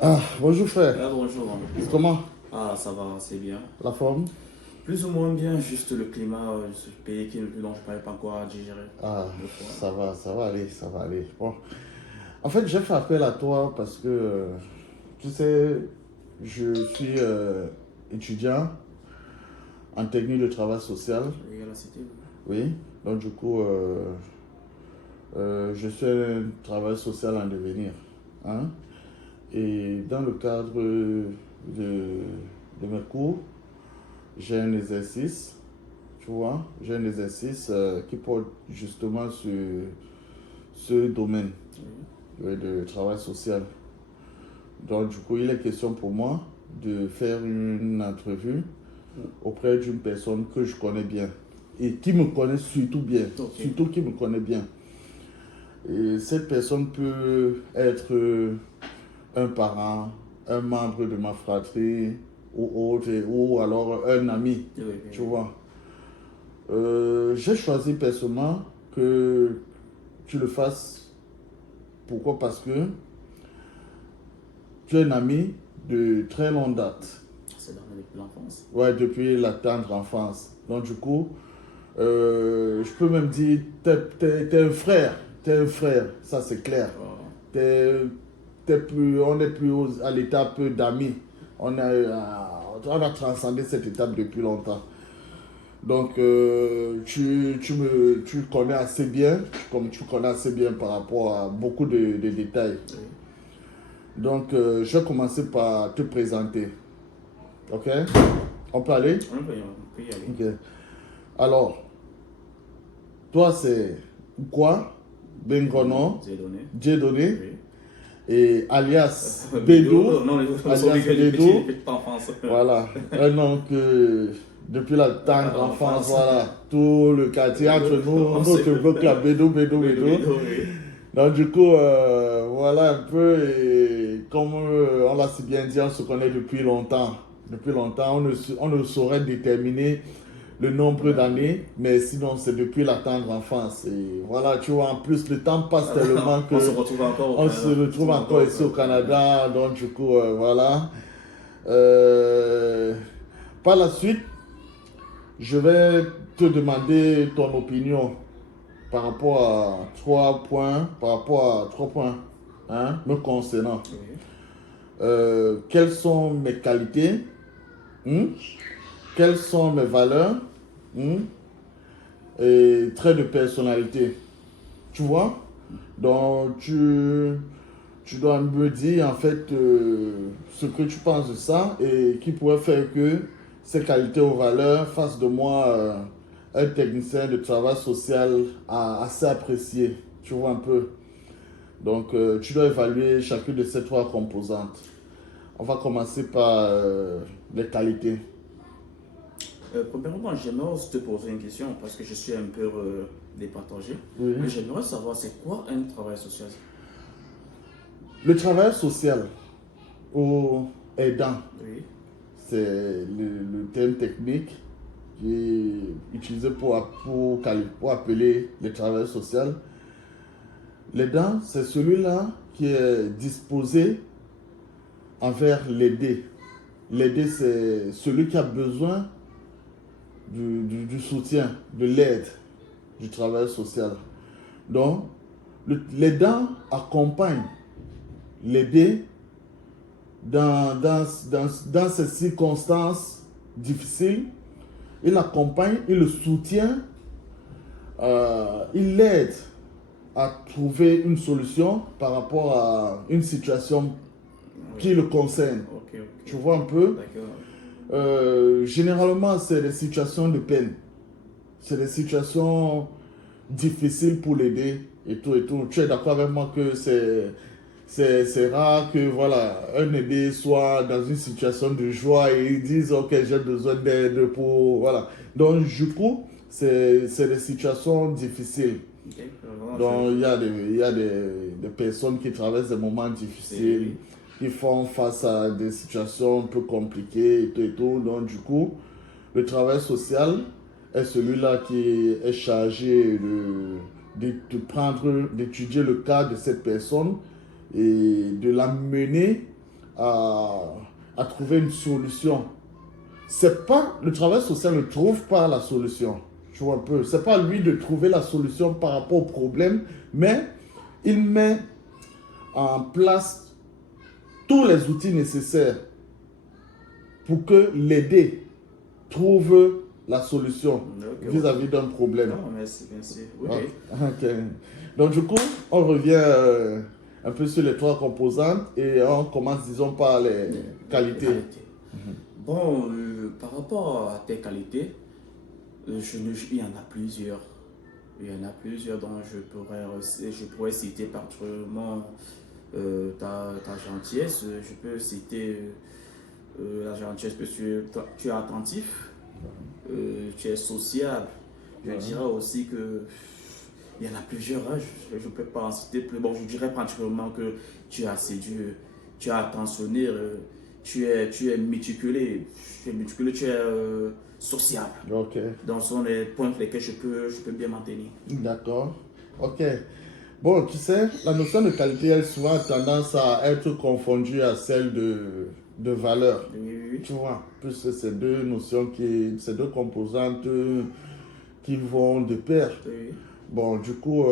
Ah, bonjour frère. Ah, bonjour. Comment? Ah, ça va, c'est bien. La forme? Plus ou moins bien, juste le climat, ce pays dont je ne parlais pas encore à digérer. Ah, Le froid. ça va aller, ça va aller. Bon. En fait, j'ai fait appel à toi parce que, tu sais, je suis étudiant en technique de travail social. Et à la cité, Oui. Donc, du coup, je suis un travail social en devenir. Hein? Et dans le cadre de mes cours, j'ai un exercice. Tu vois, j'ai un exercice qui porte justement sur ce domaine de travail social. Donc, du coup, il est question pour moi de faire une entrevue auprès d'une personne que je connais bien et qui me connaît surtout bien, Ok. surtout qui me connaît bien. Et cette personne peut être un parent, un membre de ma fratrie ou autre, ou alors un ami, Oui, oui, tu oui. vois. J'ai choisi personnellement que tu le fasses. Pourquoi? Parce que tu es un ami de très longue date. C'est dans depuis l'enfance. Ouais, depuis la tendre enfance. Donc du coup, je peux même dire, t'es un frère. T'es un frère, ça c'est clair. Oh, T'es, on n'est plus à l'étape d'amis. On a transcendé cette étape depuis longtemps. Donc, tu connais assez bien, comme tu connais assez bien par rapport à beaucoup de détails. oui. Donc, je vais commencer par te présenter. Ok? On peut aller? On peut y aller. Ok. Alors, toi, c'est quoi? Bengono, J'ai donné. Dieudonné, Oui. et alias Bédo, Bédou. non, nous sommes Alias depuis Bédou. petite enfance. Voilà. Un nom que, depuis la tendre enfance, Enfance. voilà, tout le quartier entre nous, On se notre bloc là, Bédou, Bédou, Bédo, Bédou. Bédo, oui. Donc du coup, voilà un peu, et comme on l'a si bien dit, on se connaît depuis longtemps. Depuis longtemps, on ne saurait déterminer le nombre d'années, mais sinon c'est depuis la tendre enfance. Et voilà, tu vois, en plus le temps passe tellement On se que retrouve encore au on se Canada. On se retrouve retrouve encore encore ici au au Canada. Canada. Donc du coup, voilà. Euh, Par la suite, je vais te demander ton opinion par rapport à 3 points, hein, me concernant. Oui. Quelles sont mes qualités? Hmm? Quelles sont mes valeurs? Hmm? Et traits de personnalité. Tu vois? Donc, tu dois me dire en fait ce que tu penses de ça et qui pourrait faire que ces qualités ou valeurs fassent de moi un technicien de travail social assez apprécié. Tu vois un peu? Donc, tu dois évaluer chacune de ces 3 composantes. On va commencer par les qualités. Premièrement, j'aimerais aussi te poser une question parce que je suis un peu départagé. Oui. Mais j'aimerais savoir c'est quoi un travail social? Le travail social ou aidant, Oui. c'est le terme technique qui est utilisé pour appeler le travail social. L'aidant, c'est celui-là qui est disposé envers l'aider. L'aider, c'est celui qui a besoin du soutien, de l'aide, du travail social. Donc, l'aidant accompagne l'aider dans ces circonstances difficiles. Il l'accompagne, il le soutient, il l'aide à trouver une solution par rapport à une situation Oui. qui le concerne. Ok, ok. Tu vois un peu? D'accord. Généralement, c'est des situations de peine. C'est des situations difficiles pour l'aider et tout et tout. Tu es d'accord avec moi que c'est rare que voilà, un aidé soit dans une situation de joie et ils disent ok, j'ai besoin d'aide pour voilà. Donc du coup, c'est des situations difficiles. Ok. Vraiment, Donc il y a des personnes qui traversent des moments difficiles, oui. qui font face à des situations un peu compliquées et tout et tout. Donc du coup, le travail social est celui-là qui est chargé d'étudier le cas de cette personne et de l'amener à trouver une solution. C'est pas, le travail social ne trouve pas la solution. Tu vois un peu. C'est pas lui de trouver la solution par rapport au problème, mais il met en place tous les outils nécessaires pour que l'aider trouve la solution vis-à-vis d'un problème. Non, merci. Oui. Ok. Donc du coup, on revient un peu sur les trois composantes et on commence, disons, par les qualités. Bon, par rapport à tes qualités, il y en a plusieurs. Il y en a plusieurs dont je pourrais citer particulièrement ta gentillesse. Je peux citer la gentillesse parce que tu es attentif, tu es sociable. Je dirais aussi que il y en a plusieurs, hein, je ne peux pas en citer plus. Bon, je dirais particulièrement que tu es assidu, tu es attentionné, tu es méticuleux, tu es sociable. Ok. Donc, ce sont les points pour lesquels je peux bien m'en tenir. D'accord. Ok. Bon, tu sais, la notion de qualité, elle a souvent tendance à être confondue à celle de valeur. Oui. Tu vois, puisque ces deux notions, ces deux composantes qui vont de pair. Oui. Bon, du coup,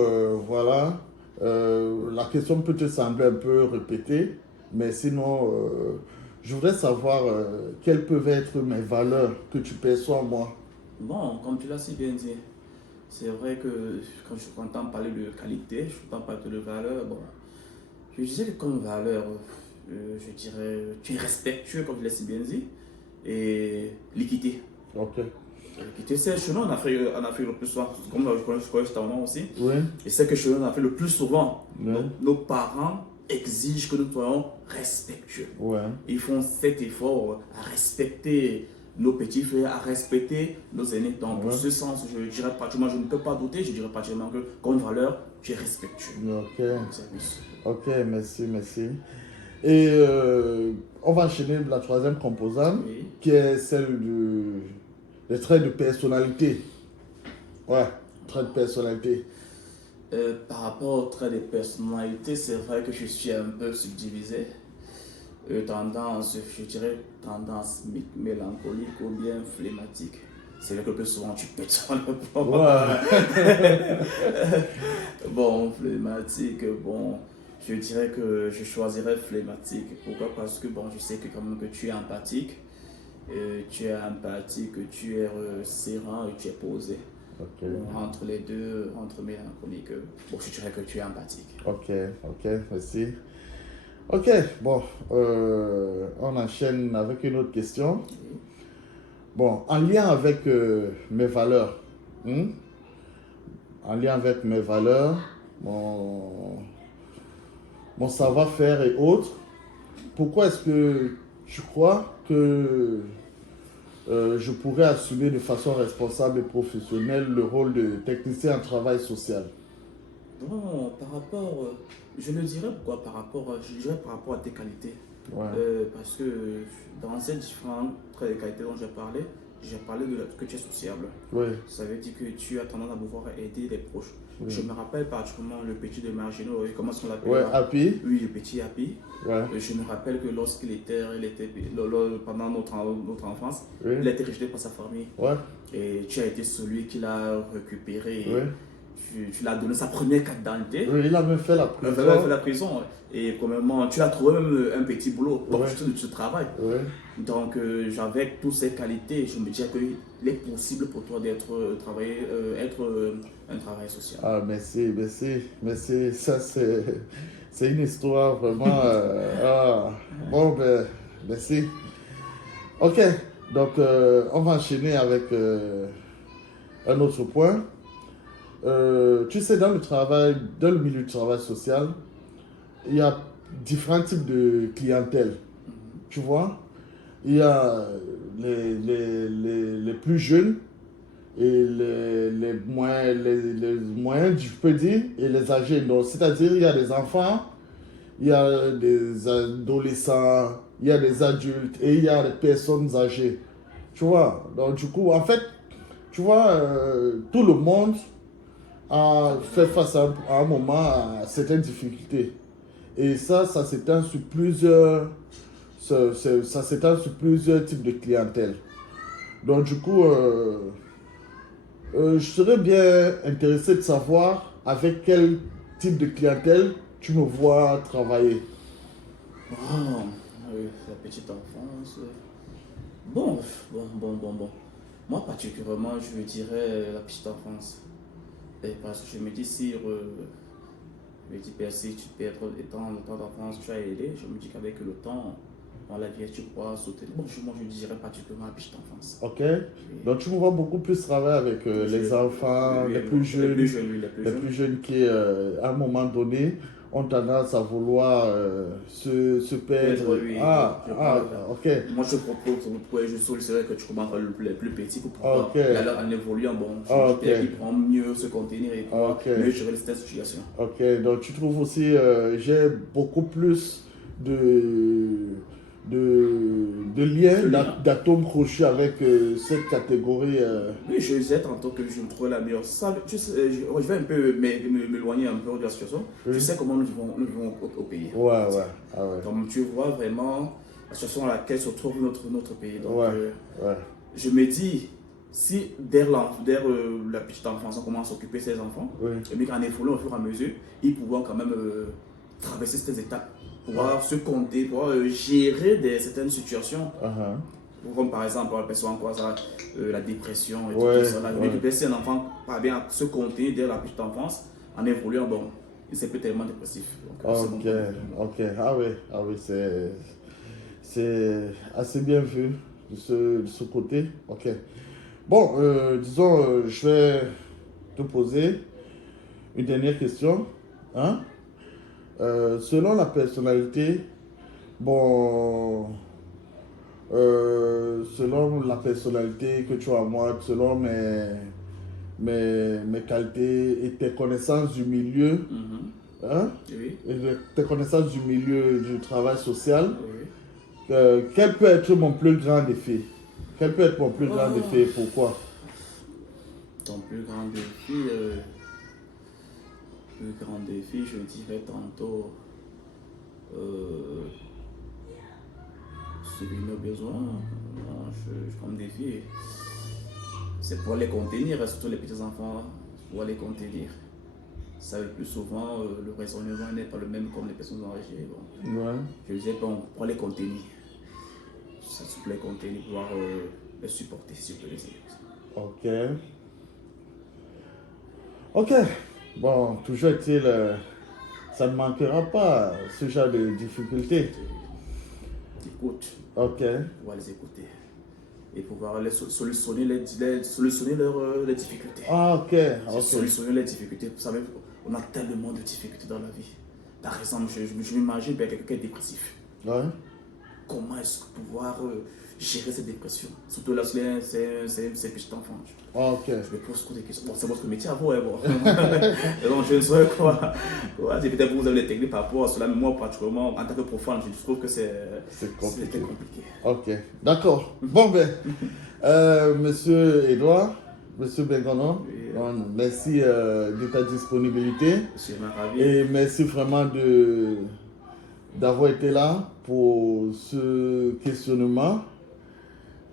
voilà. La question peut te sembler un peu répétée, mais sinon, je voudrais savoir quelles peuvent être mes valeurs que tu perçois en moi. Bon, comme tu l'as si bien dit, c'est vrai que quand je entends parler de qualité, je entends parler de valeur. Bon, je disais que comme valeur, je dirais, tu es respectueux, comme je l'ai si bien dit, et l'équité. Ok. L'équité, c'est chez nous en Afrique le plus souvent, comme je connais justement aussi. Oui. Et c'est que chez nous en Afrique le plus souvent, Oui. nos parents exigent que nous soyons respectueux. Ouais. Ils font cet effort à respecter nos petits frères, à respecter nos aînés. Donc, pour ce sens, je dirais pratiquement, je ne peux pas douter, je dirais pratiquement que, comme valeur, tu es respectueux. Ok. Ok, merci. Et on va enchaîner la troisième composante, qui est celle des traits de personnalité. Ouais, traits de personnalité. Par rapport aux traits de personnalité, c'est vrai que je suis un peu subdivisé. Je dirais tendance mélancolique ou bien phlegmatique. C'est vrai que le plus souvent tu pètes sur le plan. Ouais. Bon, phlegmatique, bon, je dirais que je choisirais phlegmatique. Pourquoi? Parce que bon, je sais que quand même que tu es empathique, tu es serein et tu es posé. Okay. Bon, entre les deux, entre mélancolique, bon, je dirais que tu es empathique. Ok, merci. Ok, bon, on enchaîne avec une autre question. Bon, en lien avec mes valeurs, mon savoir-faire et autres, pourquoi est-ce que tu crois que je pourrais assumer de façon responsable et professionnelle le rôle de technicien en travail social? Bon, par rapport, je le dirais pourquoi je dirais par rapport à tes qualités. Ouais. Parce que dans ces différents traits de qualité dont j'ai parlé que tu es sociable. Oui. Ça veut dire que tu as tendance à pouvoir aider les proches. Oui. Je me rappelle particulièrement le petit de Margino, comment est-ce qu'on l'appelle? Ouais, Happy. Oui, le petit Happy. Ouais. Je me rappelle que lorsqu'il était pendant notre enfance, Oui. il a été rejeté par sa famille. Ouais. Et tu as été celui qui l'a récupéré. Oui. Tu l'as donné sa première carte d'identité. Oui, il a même fait la prison. Il a fait la prison. Et premièrement, tu as trouvé même un petit boulot pour ce travail. Oui. Donc, avec toutes ces qualités, je me disais qu'il est possible pour toi être un travail social. Ah, merci. Ça, c'est une histoire vraiment... Bon, ben, merci. Ok, donc on va enchaîner avec un autre point. Tu sais, dans le milieu du travail social, il y a différents types de clientèle. Tu vois, il y a les plus jeunes et les moyens, je peux dire, et les âgés. Donc, c'est-à-dire, il y a des enfants, il y a des adolescents, il y a des adultes et il y a des personnes âgées. Tu vois, donc du coup, en fait, tu vois, tout le monde a fait face à un moment à certaines difficultés. Et ça s'étend sur ça s'étale sur plusieurs types de clientèle. Donc du coup, je serais bien intéressé de savoir avec quel type de clientèle tu me vois travailler. Bon, la petite enfance. Bon. Moi, particulièrement, je dirais la petite enfance. Et parce que je me dis, si, je me dis, si tu perds le temps d'enfance, tu as aidé, je me dis qu'avec le temps, dans la vie, tu pourras soutenir. Bon, moi, je dirais particulièrement la petite enfance. Ok. Donc tu me vois beaucoup plus travailler avec les enfants, Oui, les plus jeunes, oui, les plus jeunes qui, à un moment donné, ont tendance à vouloir se perdre. Oui, Ok. moi, je propose, je solliciterais que tu commences par les plus petits pour pouvoir, Ok. et alors en évoluant, bon, Ok. ils pourront mieux se contenir et pouvoir Ok. mieux gérer cette situation. Ok. Donc tu trouves aussi, j'ai beaucoup plus de liens, d'atomes crochus avec cette catégorie. Oui, je disais tantôt que je me trouvais la meilleure. Ça, tu sais, je vais un peu m'éloigner un peu de la situation. Oui. Tu sais comment nous vivons au pays. Ouais. Ah ouais. Donc tu vois vraiment la situation dans laquelle se trouve notre pays. Donc Ouais. je me dis, si dès la petite enfance, on commence à s'occuper de ses enfants, Oui. et bien qu'en évoluant au fur et à mesure, ils pourront quand même traverser ces étapes, pouvoir se compter, pouvoir gérer certaines situations. Comme par exemple, on appelle ça quoi, ça, la dépression et tout ça. Mais si un enfant parvient à se compter dès la petite enfance, en évoluant, bon, c'est peut-être tellement dépressif. Donc, Ok. Ah oui, c'est assez bien vu de ce côté. Ok. Bon, disons, je vais te poser une dernière question. Hein? Selon la personnalité, bon, selon la personnalité que tu as moi, selon mes qualités et tes connaissances du milieu, hein? Oui. Et tes connaissances du milieu du travail social, Oui. quel peut être mon plus grand défi? Quel peut être mon plus grand défi et pourquoi? Ton plus grand défi, je dirais tantôt subir nos besoins. Comme défi, c'est pouvoir les contenir, surtout les petits enfants, pouvoir les contenir. Ça, le plus souvent, le raisonnement n'est pas le même comme les personnes âgées. Bon. Ouais. Je disais, bon, pour les contenir. Ça, pour les contenir, pouvoir les supporter, si je peux les dire. Ok. Bon, toujours est-il, ça ne manquera pas ce genre de difficultés. Écoute. Ok. Pouvoir les écouter. Et pouvoir solutionner leurs difficultés. Ok. Solutionner les difficultés. Vous savez, on a tellement de difficultés dans la vie. Par exemple, je m'imagine quelqu'un qui est dépressif. Ouais. Comment est-ce que pouvoir gérer cette dépression? Surtout là, c'est petit enfant. Ok. Je me pose des questions. Bon, c'est votre métier à vous, hein, bon. Donc, je ne sais quoi. Peut-être que vous avez des techniques par rapport à cela, mais moi, particulièrement, en tant que profane, je trouve que c'est compliqué. Ok, d'accord. Bon, ben, monsieur Edouard, monsieur Bengono, merci de ta disponibilité. Je suis ravi. Et merci vraiment d'avoir été là pour ce questionnement.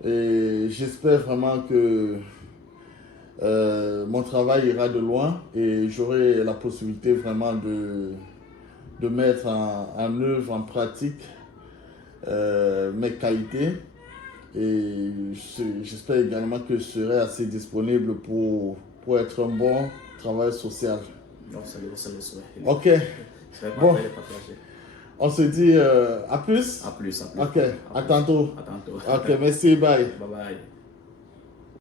Et j'espère vraiment que mon travail ira de loin et j'aurai la possibilité vraiment de mettre en œuvre, en pratique mes qualités. Et j'espère également que je serai assez disponible pour être un bon travailleur social. Non, ça le souhait. Ok. Bon. On se dit à plus. À plus. Ok. À tantôt. À tantôt. Ok, merci. Bye. Bye bye.